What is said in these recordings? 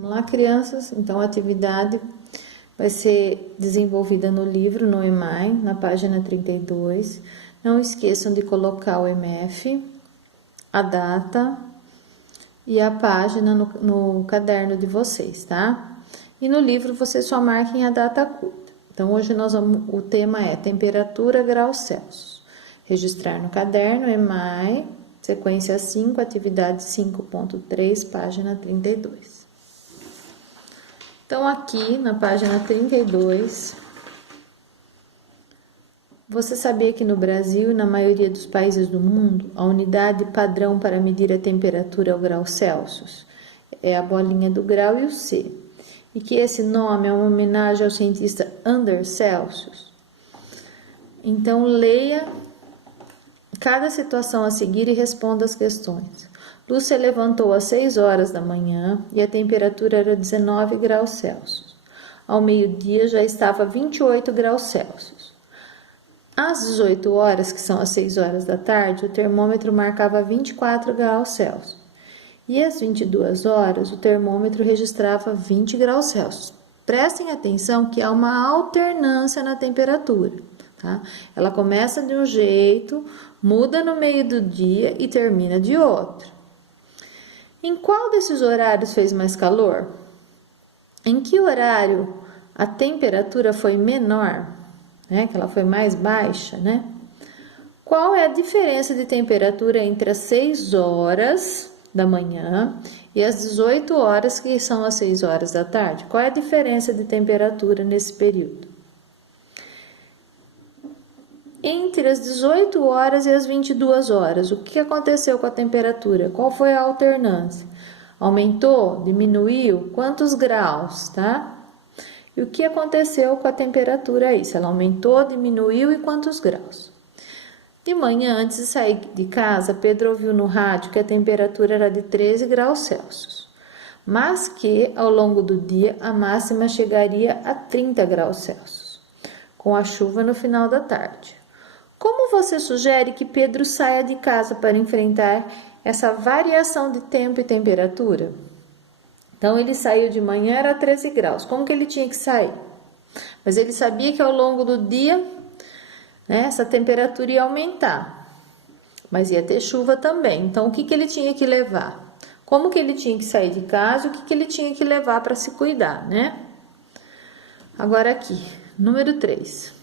Vamos lá, crianças? Então, a atividade vai ser desenvolvida no livro, no EMAI, na página 32. Não esqueçam de colocar o MF, a data e a página no caderno de vocês, tá? E no livro vocês só marquem a data curta. Então, hoje o tema é temperatura graus Celsius. Registrar no caderno EMAI, sequência 5, atividade 5.3, página 32. Então, aqui na página 32, você sabia que no Brasil e na maioria dos países do mundo, a unidade padrão para medir a temperatura é o grau Celsius? É a bolinha do grau e o C. E que esse nome é uma homenagem ao cientista Anders Celsius? Então, leia cada situação a seguir e responda as questões. Lúcia levantou às 6 horas da manhã e a temperatura era 19 graus Celsius. Ao meio-dia já estava 28 graus Celsius. Às 18 horas, que são as 6 horas da tarde, o termômetro marcava 24 graus Celsius. E às 22 horas, o termômetro registrava 20 graus Celsius. Prestem atenção que há uma alternância na temperatura, tá? Ela começa de um jeito, muda no meio do dia e termina de outro. Em qual desses horários fez mais calor? Em que horário a temperatura foi menor, né? Que ela foi mais baixa, né? Qual é a diferença de temperatura entre as 6 horas da manhã e as 18 horas, que são as 6 horas da tarde? Qual é a diferença de temperatura nesse período? Entre as 18 horas e as 22 horas, o que aconteceu com a temperatura? Qual foi a alternância? Aumentou? Diminuiu? Quantos graus, tá? E o que aconteceu com a temperatura aí? Se ela aumentou, diminuiu e quantos graus? De manhã, antes de sair de casa, Pedro ouviu no rádio que a temperatura era de 13 graus Celsius, mas que ao longo do dia a máxima chegaria a 30 graus Celsius, com a chuva no final da tarde. Como você sugere que Pedro saia de casa para enfrentar essa variação de tempo e temperatura? Então, ele saiu de manhã, era 13 graus. Como que ele tinha que sair? Mas ele sabia que ao longo do dia, né, essa temperatura ia aumentar. Mas ia ter chuva também. Então, o que ele tinha que levar? Como que ele tinha que sair de casa? O que ele tinha que levar para se cuidar, né? Agora aqui, número 3.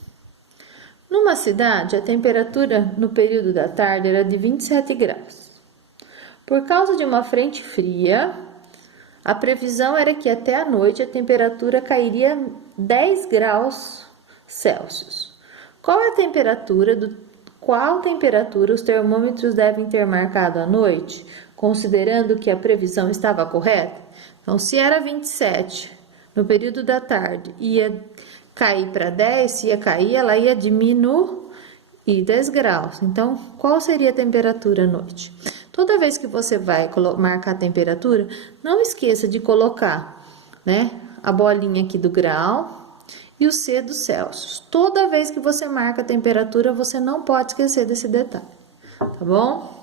Numa cidade, a temperatura no período da tarde era de 27 graus. Por causa de uma frente fria, a previsão era que até a noite a temperatura cairia 10 graus Celsius. Qual temperatura os termômetros devem ter marcado à noite, considerando que a previsão estava correta? Então, se era 27 no período da tarde, ia cair para 10, se ia cair, ela ia diminuir 10 graus. Então, qual seria a temperatura à noite? Toda vez que você vai marcar a temperatura, não esqueça de colocar, né, a bolinha aqui do grau e o C do Celsius. Toda vez que você marca a temperatura, você não pode esquecer desse detalhe, tá bom?